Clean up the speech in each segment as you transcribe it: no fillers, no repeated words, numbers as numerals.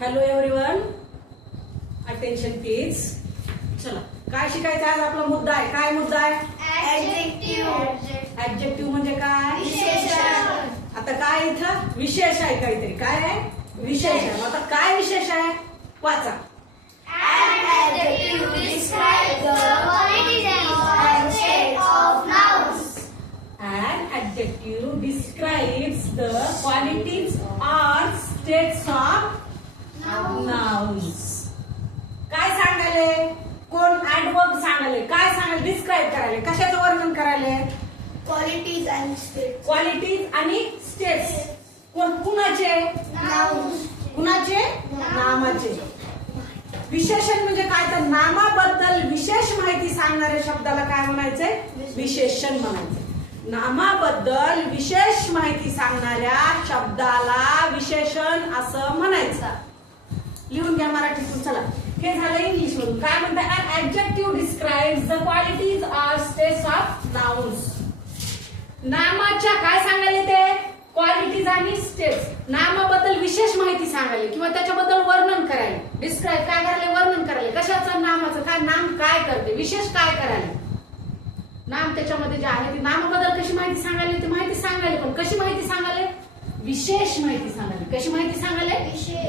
Hello everyone, attention please. चला, काय शिकायचं आज? आपला मुद्दा आहे. काय मुद्दा आहे? ऍडजेक्टिव्ह म्हणजे काय? विशेषण. आता काय इथं विशेष आहे, काहीतरी काय आहे? विशेष आहे. आता काय विशेष आहे? वाचा. An adjective describes the qualities and states of nouns. An adjective describes the qualities or states of nouns. काय सांगाले? कोण ऍडवर्ब सांगाले? काय सांगाले? डिस्क्राईब करायले. कशाचं वर्णन करायले? Qualities and states. क्वालिटीज आणि स्टेट्स. कुणाचे? Nouns. कुणाचे? नामाचे. विशेषण म्हणजे काय? तर नामाबद्दल विशेष माहिती सांगणाऱ्या शब्दाला काय म्हणायचंय? विशेषण म्हणायचं. नामाबद्दल विशेष माहिती सांगणाऱ्या शब्दाला विशेषण असं म्हणायचं. लिहून घ्या मराठीतून. चला, हे झालं इंग्लिश मधून. काय म्हणतात? An adjective describes the qualities or states of nouns. नामाच्या काय सांगायले? ते क्वालिटीज आणि स्टेट्स. नामाबद्दल विशेष माहिती सांगायला किंवा त्याच्याबद्दल वर्णन करायला. डिस्क्राईब काय करायला? वर्णन करायला. कशाचं? नामाचं. काय नाम काय करते? विशेष काय करायला? नाम त्याच्यामध्ये जे आहे ते नामाबद्दल कशी माहिती सांगायला? ती माहिती सांगायला, पण कशी माहिती सांगायला? विशेष माहिती सांगायला. कशी माहिती सांगायला?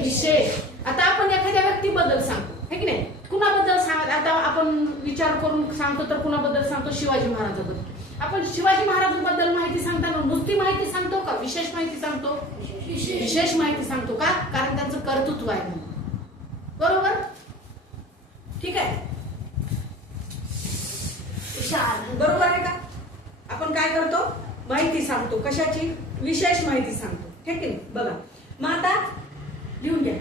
विशेष. आता आपण एखाद्या व्यक्तीबद्दल सांगतो, है की नाही? कुणाबद्दल सांगा? आता आपण विचार करून सांगतो तर कुणाबद्दल सांगतो? शिवाजी महाराजांबद्दल. आपण शिवाजी महाराजांबद्दल माहिती सांगताना नुसती माहिती सांगतो का? विशेष माहिती सांगतो? विशेष माहिती सांगतो का? कारण त्यांचं कर्तृत्व आहे म्हणून. बरोबर? ठीक आहे, बरोबर आहे का? आपण काय करतो? माहिती सांगतो. कशाची? विशेष माहिती सांगतो, हे की नाही? बघा, मग आता लिहून घ्या.